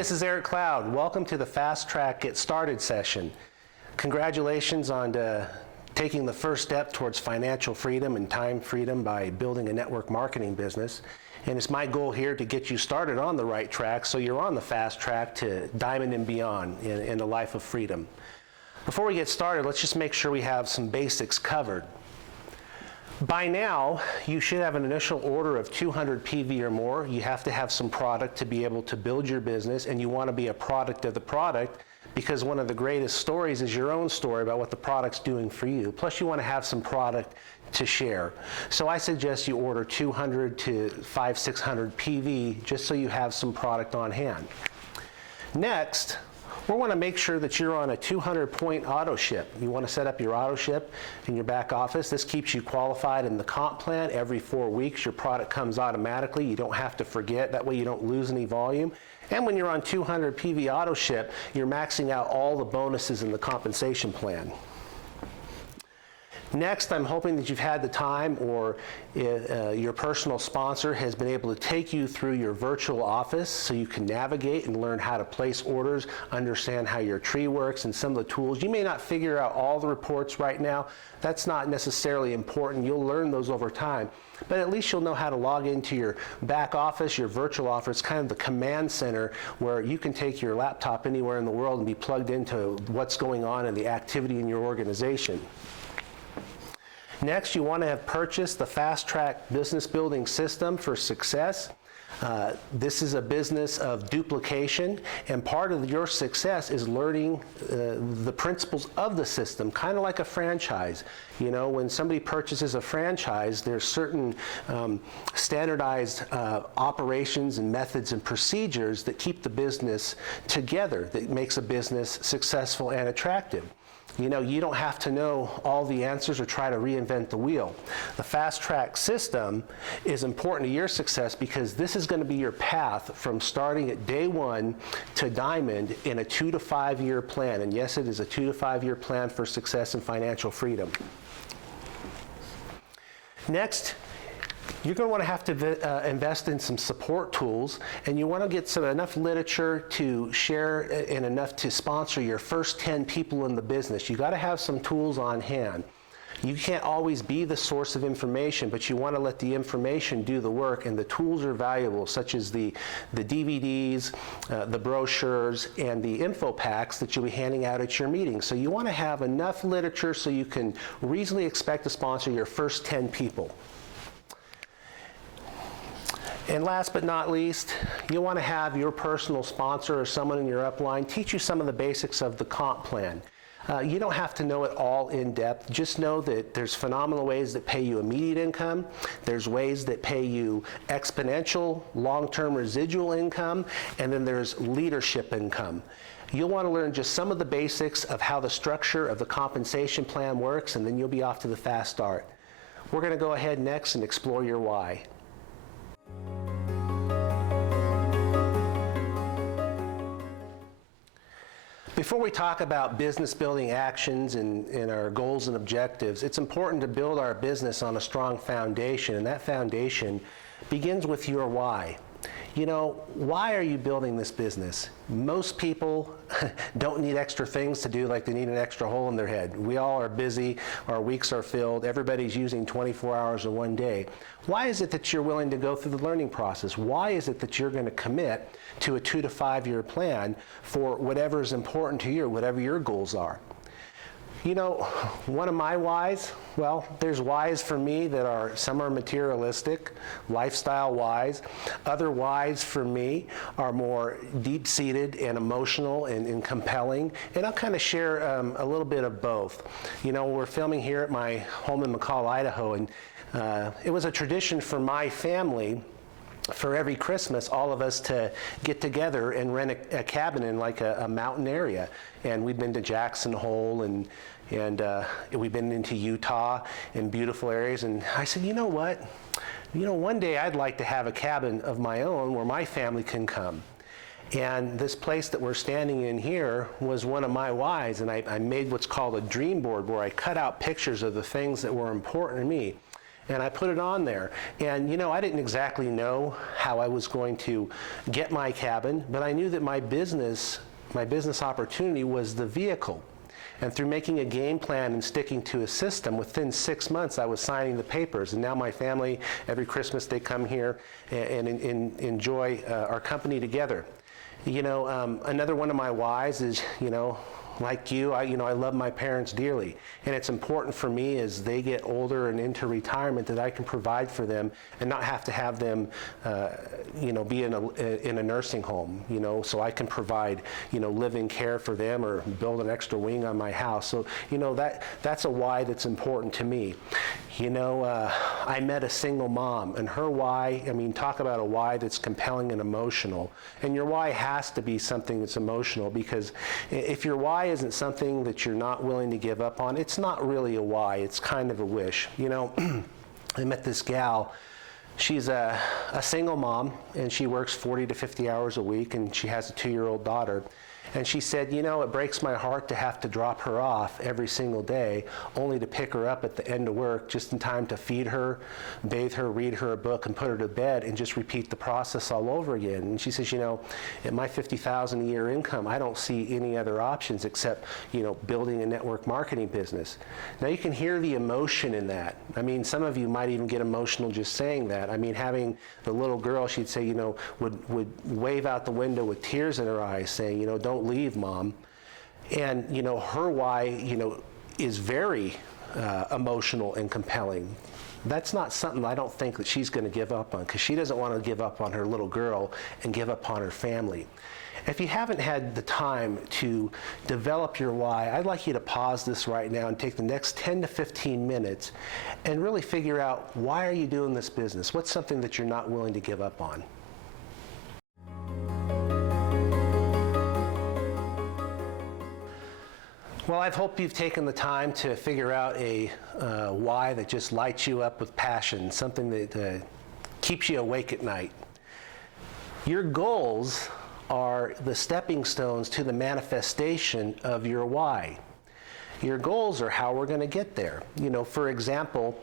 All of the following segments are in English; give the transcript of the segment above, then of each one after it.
this is Eric Cloud. Welcome to the Fast Track Get Started session. Congratulations on taking the first step towards financial freedom and time freedom by building a network marketing business. And it's my goal here to get you started on the right track so you're on the fast track to diamond and beyond in a life of freedom. Before we get started, let's just make sure we have some basics covered. By now, you should have an initial order of 200 PV or more. You have to have some product to be able to build your business, and you want to be a product of the product, because one of the greatest stories is your own story about what the product's doing for you. Plus, you want to have some product to share. So I suggest you order 200 to 600 PV just so you have some product on hand. Next, we want to make sure that you're on a 200-point auto ship. You want to set up your auto ship in your back office. This keeps you qualified in the comp plan. Every 4 weeks, your product comes automatically. You don't have to forget. That way you don't lose any volume. And when you're on 200 PV auto ship, you're maxing out all the bonuses in the compensation plan. Next, I'm hoping that you've had the time, or your personal sponsor has been able to take you through your virtual office so you can navigate and learn how to place orders, understand how your tree works and some of the tools. You may not figure out all the reports right now. That's not necessarily important. You'll learn those over time. But at least you'll know how to log into your back office, your virtual office, kind of the command center where you can take your laptop anywhere in the world and be plugged into what's going on in the activity in your organization. Next, you want to have purchased the Fast Track Business Building System for Success. This is a business of duplication, and part of your success is learning the principles of the system, kind of like a franchise. You know, when somebody purchases a franchise, there's certain standardized operations and methods and procedures that keep the business together, that makes a business successful and attractive. You know, you don't have to know all the answers or try to reinvent the wheel. The Fast Track system is important to your success because this is going to be your path from starting at day one to diamond in a 2 to 5 year plan. And yes, it is a 2 to 5 year plan for success and financial freedom. Next, you're going to want to have to invest in some support tools, and you want to get enough literature to share and enough to sponsor your first 10 people in the business. You got to have some tools on hand. You can't always be the source of information, but you want to let the information do the work, and the tools are valuable, such as the DVDs, the brochures, and the info packs that you'll be handing out at your meetings. So you want to have enough literature so you can reasonably expect to sponsor your first 10 people. And last but not least, you want to have your personal sponsor or someone in your upline teach you some of the basics of the comp plan. You don't have to know it all in depth. Just know that there's phenomenal ways that pay you immediate income. There's ways that pay you exponential, long-term residual income, and then there's leadership income. You'll want to learn just some of the basics of how the structure of the compensation plan works, and then you'll be off to the fast start. We're going to go ahead next and explore your why. Before we talk about business building actions and our goals and objectives, it's important to build our business on a strong foundation, and that foundation begins with your why. You know, why are you building this business? Most people don't need extra things to do like they need an extra hole in their head. We all are busy, our weeks are filled, everybody's using 24 hours in one day. Why is it that you're willing to go through the learning process? Why is it that you're going to commit to a 2 to 5 year plan for whatever is important to you, whatever your goals are? You know, one of my whys, well, there's whys for me that are, some are materialistic, lifestyle whys. Other whys for me are more deep-seated and emotional and compelling. And I'll kind of share a little bit of both. You know, we're filming here at my home in McCall, Idaho, and it was a tradition for my family for every Christmas, all of us to get together and rent a cabin in like a mountain area. And we've been to Jackson Hole, and we've been into Utah and beautiful areas. And I said, you know what? You know, one day I'd like to have a cabin of my own where my family can come. And this place that we're standing in here was one of my whys, and I made what's called a dream board where I cut out pictures of the things that were important to me. and I put it on there. And I didn't exactly know how I was going to get my cabin, but I knew that my business opportunity was the vehicle. And through making a game plan and sticking to a system, within 6 months I was signing the papers. And now my family, every Christmas they come here and enjoy our company together. Another one of my whys is, like you, I love my parents dearly. And it's important for me as they get older and into retirement that I can provide for them and not have to have them, be in a nursing home, so I can provide, living care for them or build an extra wing on my house. So, that's a why that's important to me. I met a single mom, and her why, talk about a why that's compelling and emotional. And your why has to be something that's emotional, because if your why isn't something that you're not willing to give up on, it's not really a why, it's kind of a wish. I met this gal. She's a single mom, and she works 40 to 50 hours a week, and she has a 2-year-old daughter. And she said, it breaks my heart to have to drop her off every single day, only to pick her up at the end of work just in time to feed her, bathe her, read her a book, and put her to bed, and just repeat the process all over again. And she says, at my $50,000 a year income, I don't see any other options except, building a network marketing business. Now you can hear the emotion in that. Some of you might even get emotional just saying that. Having the little girl, she'd say, would wave out the window with tears in her eyes saying, don't leave, Mom. And her why is very emotional and compelling. That's not something I don't think that she's going to give up on, because she doesn't want to give up on her little girl and give up on her family. If you haven't had the time to develop your why, I'd like you to pause this right now and take the next 10 to 15 minutes and really figure out, why are you doing this business? What's something that you're not willing to give up on? Well, I hope you've taken the time to figure out a why that just lights you up with passion, something that keeps you awake at night. Your goals are the stepping stones to the manifestation of your why. Your goals are how we're going to get there. For example,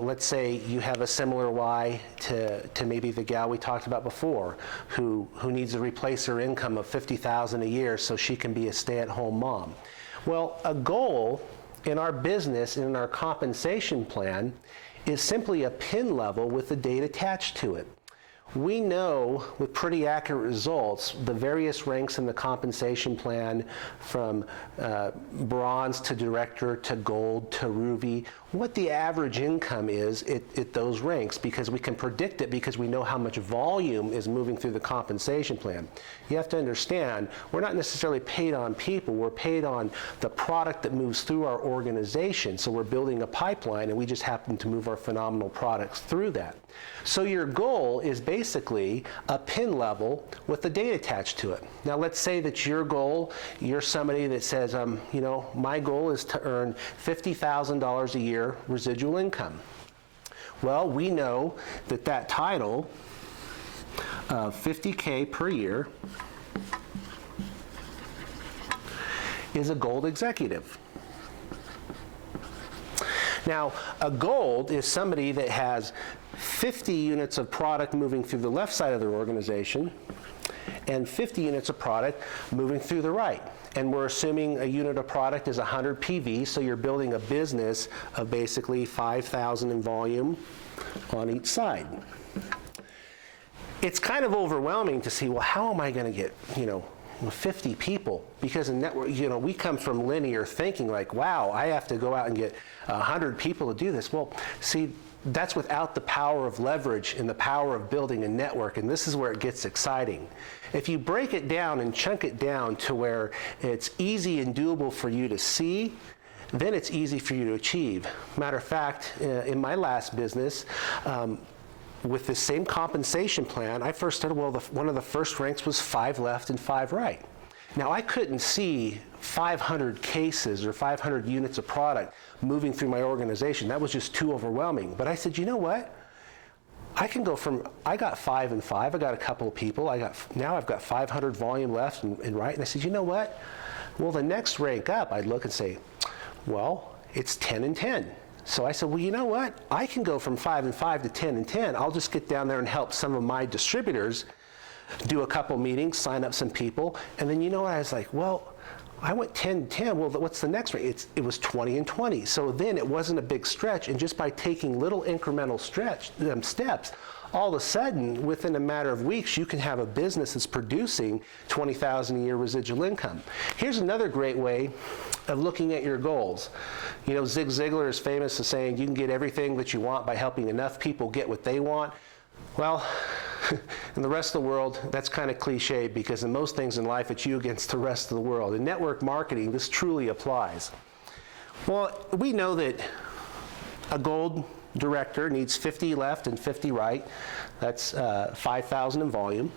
let's say you have a similar why to maybe the gal we talked about before, who needs to replace her income of $50,000 a year so she can be a stay-at-home mom. Well, a goal in our business and in our compensation plan is simply a pin level with a date attached to it. We know with pretty accurate results the various ranks in the compensation plan, from bronze to director to gold to ruby, what the average income is at those ranks, because we can predict it because we know how much volume is moving through the compensation plan. You have to understand, we're not necessarily paid on people, we're paid on the product that moves through our organization. So we're building a pipeline, and we just happen to move our phenomenal products through that. So your goal is basically a pin level with a date attached to it. Now let's say that your goal, you're somebody that says, my goal is to earn $50,000 a year residual income. Well, we know that title of $50K per year is a gold executive. Now, a gold is somebody that has 50 units of product moving through the left side of their organization and 50 units of product moving through the right. And we're assuming a unit of product is 100 PV, so you're building a business of basically 5,000 in volume on each side. It's kind of overwhelming to see, well, how am I going to get, 50 people? Because in network, we come from linear thinking, like, wow, I have to go out and get 100 people to do this. Well, see, that's without the power of leverage and the power of building a network, and this is where it gets exciting. If you break it down and chunk it down to where it's easy and doable for you to see, then it's easy for you to achieve. Matter of fact, in my last business, with the same compensation plan, I first started, one of the first ranks was 5 left and 5 right. Now, I couldn't see 500 cases or 500 units of product moving through my organization. That was just too overwhelming. But I said, you know what? I can go from, I got 5 and 5, I got a couple of people, now I've got 500 volume left and right. And I said, you know what? Well, the next rank up, I'd look and say, well, it's 10 and 10. So I said, well, you know what? I can go from 5 and 5 to 10 and 10. I'll just get down there and help some of my distributors do a couple meetings, sign up some people. And then, you know what? I was like, well, I went 10 to 10. Well, what's the next rate? It was 20 and 20. So then it wasn't a big stretch. And just by taking little incremental steps, all of a sudden, within a matter of weeks, you can have a business that's producing $20,000 a year residual income. Here's another great way of looking at your goals. You know, Zig Ziglar is famous for saying you can get everything that you want by helping enough people get what they want. Well, in the rest of the world, that's kind of cliche, because in most things in life, it's you against the rest of the world. In network marketing, this truly applies. Well, we know that a gold director needs 50 left and 50 right. That's 5,000 in volume.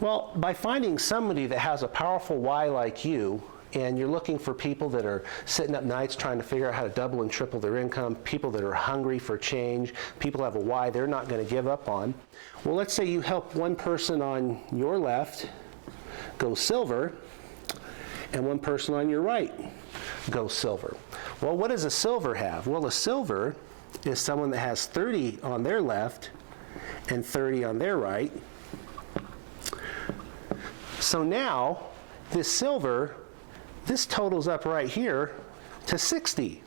Well, by finding somebody that has a powerful why like you, and you're looking for people that are sitting up nights trying to figure out how to double and triple their income, people that are hungry for change, people have a why they're not going to give up on. Well, let's say you help one person on your left go silver, and one person on your right go silver. Well, what does a silver have? Well, a silver is someone that has 30 on their left and 30 on their right. So now, this silver, this totals up right here to 60.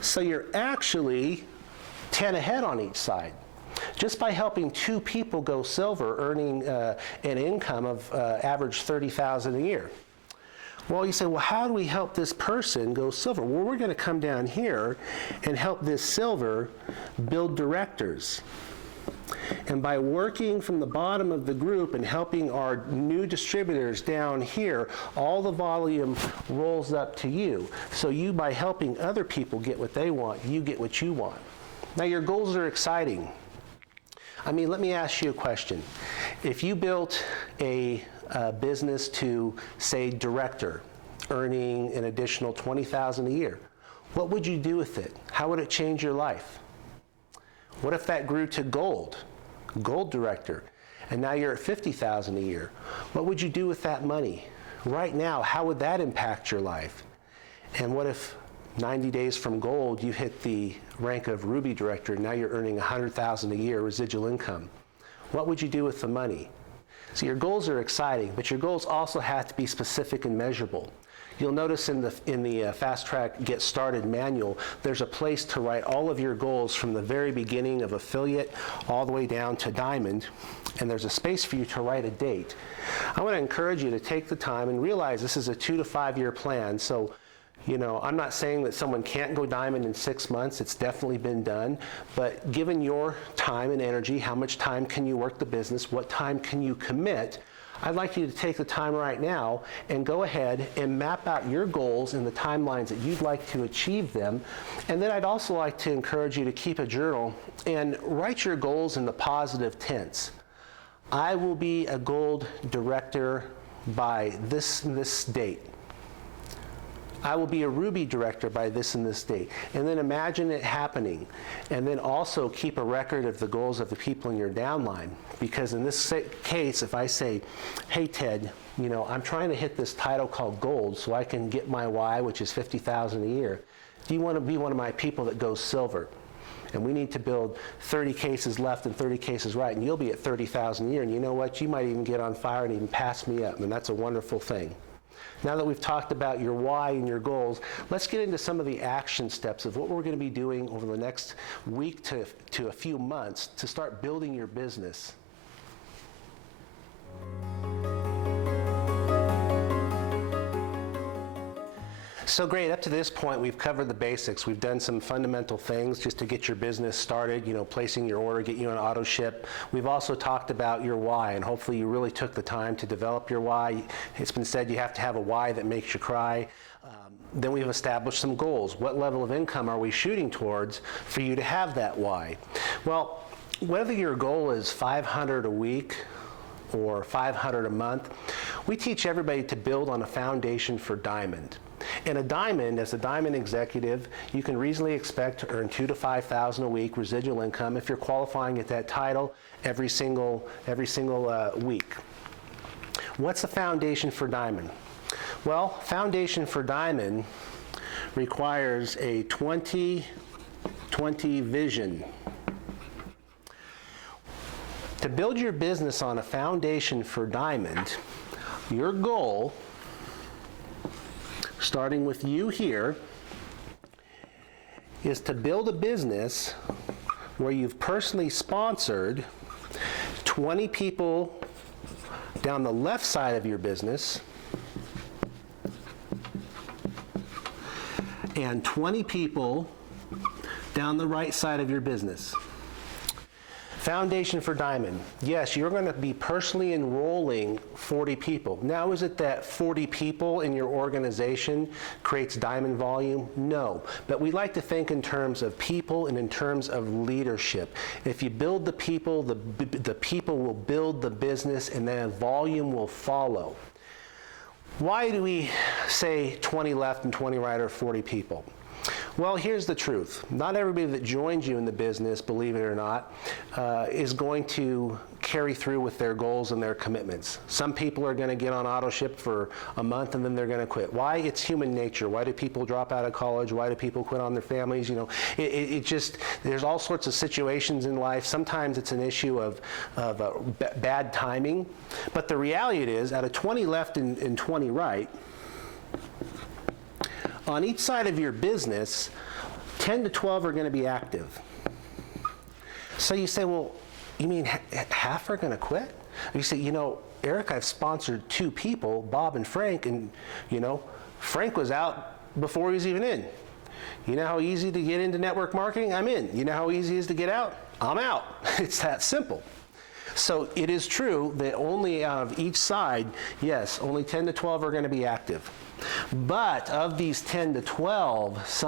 So you're actually 10 ahead on each side, just by helping two people go silver, earning an income of average $30,000 a year. Well, you say, well, how do we help this person go silver? Well, we're going to come down here and help this silver build directors. And by working from the bottom of the group and helping our new distributors down here, all the volume rolls up to you. So you, by helping other people get what they want, you get what you want. Now, your goals are exciting. I mean, let me ask you a question. If you built a business to, say, director, earning an additional $20,000 a year, what would you do with it? How would it change your life? What if that grew to gold director, and now you're at $50,000 a year? What would you do with that money? Right now, how would that impact your life? And what if 90 days from gold, you hit the rank of ruby director, and now you're earning $100,000 a year residual income? What would you do with the money? So your goals are exciting, but your goals also have to be specific and measurable. You'll notice in the Fast Track Get Started manual, there's a place to write all of your goals from the very beginning of affiliate all the way down to diamond, and there's a space for you to write a date. I want to encourage you to take the time and realize this is a 2 to 5 year plan. So, you know, I'm not saying that someone can't go diamond in 6 months. It's definitely been done. But given your time and energy, how much time can you work the business? What time can you commit? I'd like you to take the time right now and go ahead and map out your goals and the timelines that you'd like to achieve them. And then I'd also like to encourage you to keep a journal and write your goals in the positive tense. I will be a gold director by this and this date. I will be a ruby director by this and this date. And then imagine it happening. And then also keep a record of the goals of the people in your downline. Because in this case, if I say, hey, Ted, you know, I'm trying to hit this title called gold so I can get my why, which is $50,000 a year. Do you want to be one of my people that goes silver? And we need to build 30 cases left and 30 cases right, and you'll be at $30,000 a year. And you know what? You might even get on fire and even pass me up, and that's a wonderful thing. Now that we've talked about your why and your goals, let's get into some of the action steps of what we're going to be doing over the next week to a few months to start building your business. So great, up to this point we've covered the basics. We've done some fundamental things just to get your business started, you know, placing your order, get you on auto ship. We've also talked about your why, and hopefully you really took the time to develop your why. It's been said you have to have a why that makes you cry. Then we've established some goals. What level of income are we shooting towards for you to have that why? Well, whether your goal is $500 a week or $500 a month, we teach everybody to build on a foundation for diamond. And a diamond, as a diamond executive, you can reasonably expect to earn $2,000 to $5,000 a week residual income if you're qualifying at that title every single week. What's the foundation for diamond? Well, foundation for diamond requires a 20-20 vision. To build your business on a foundation for diamond, your goal, starting with you here, is to build a business where you've personally sponsored 20 people down the left side of your business and 20 people down the right side of your business. Foundation for Diamond. Yes, you're going to be personally enrolling 40 people. Now, is it that 40 people in your organization creates Diamond volume? No. But we like to think in terms of people and in terms of leadership. If you build the people will build the business, and then volume will follow. Why do we say 20 left and 20 right, or 40 people? Well, here's the truth. Not everybody that joins you in the business, believe it or not, is going to carry through with their goals and their commitments. Some people are going to get on auto ship for a month and then they're going to quit. Why? It's human nature. Why do people drop out of college? Why do people quit on their families? You know, it just, there's all sorts of situations in life. Sometimes it's an issue of bad timing. But the reality is, out of 20 left and 20 right, on each side of your business, 10 to 12 are going to be active. So you say, well, you mean half are going to quit? You say, you know, Eric, I've sponsored 2 people, Bob and Frank, and, you know, Frank was out before he was even in. You know how easy to get into network marketing? I'm in. You know how easy it is to get out? I'm out. It's that simple. So it is true that only out of each side, yes, only 10 to 12 are going to be active. But of these 10 to 12,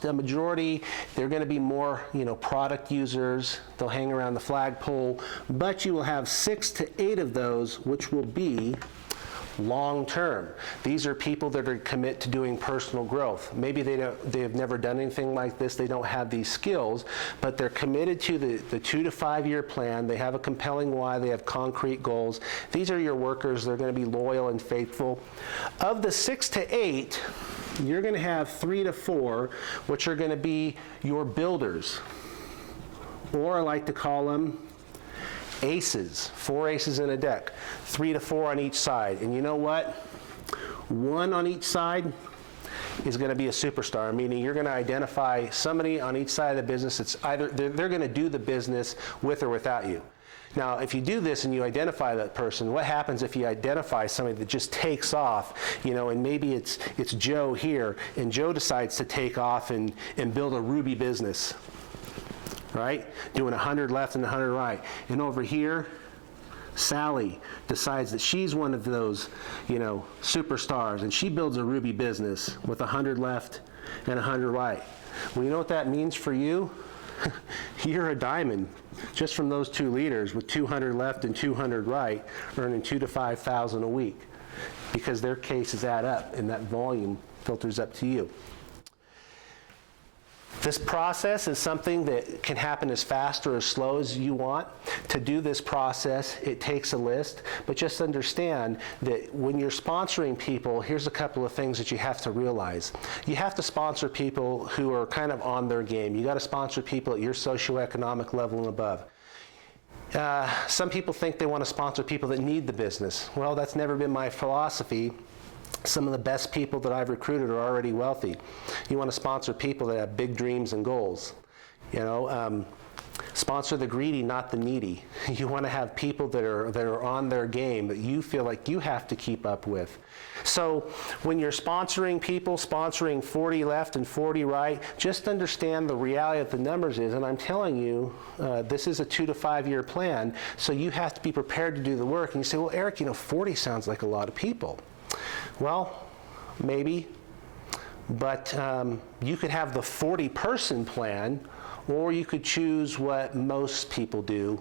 the majority, they're going to be more, you know, product users. They'll hang around the flagpole. But you will have 6 to 8 of those, which will be long term. These are people that are committed to doing personal growth. Maybe they have never done anything like this. They don't have these skills, but they're committed to the 2 to 5 year plan. They have a compelling why. They have concrete goals. These are your workers. They're going to be loyal and faithful. Of the 6 to 8, you're going to have 3 to 4, which are going to be your builders, or I like to call them aces. 4 aces in a deck, 3 to 4 on each side. And you know what? 1 on each side is going to be a superstar, meaning you're going to identify somebody on each side of the business. It's either they're going to do the business with or without you. Now, if you do this and you identify that person, what happens if you identify somebody that just takes off, you know, and maybe it's Joe here, and Joe decides to take off and build a Ruby business, right? Doing 100 left and 100 right. And over here, Sally decides that she's one of those, you know, superstars, and she builds a Ruby business with 100 left and 100 right. Well, you know what that means for you? You're a diamond just from those 2 leaders with 200 left and 200 right, earning $2,000 to $5,000 a week, because their cases add up and that volume filters up to you. This process is something that can happen as fast or as slow as you want. To do this process, it takes a list, but just understand that when you're sponsoring people, here's a couple of things that you have to realize. You have to sponsor people who are kind of on their game. You got to sponsor people at your socioeconomic level and above. Some people think they want to sponsor people that need the business. Well, that's never been my philosophy. Some of the best people that I've recruited are already wealthy. You want to sponsor people that have big dreams and goals. You know, sponsor the greedy, not the needy. You want to have people that are on their game that you feel like you have to keep up with. So when you're sponsoring people, sponsoring 40 left and 40 right, just understand the reality of the numbers is, and I'm telling you, this is a 2 to 5 year plan, so you have to be prepared to do the work. And you say, well, Eric, you know, 40 sounds like a lot of people. Well, maybe, but you could have the 40-person plan, or you could choose what most people do,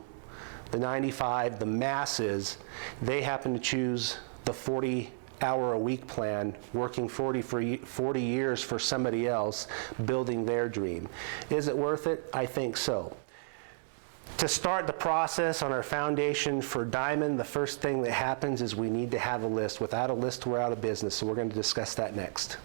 the 95, the masses. They happen to choose the 40-hour-a-week plan, working 40 years for somebody else, building their dream. Is it worth it? I think so. To start the process on our foundation for Diamond, the first thing that happens is we need to have a list. Without a list, we're out of business, so we're going to discuss that next.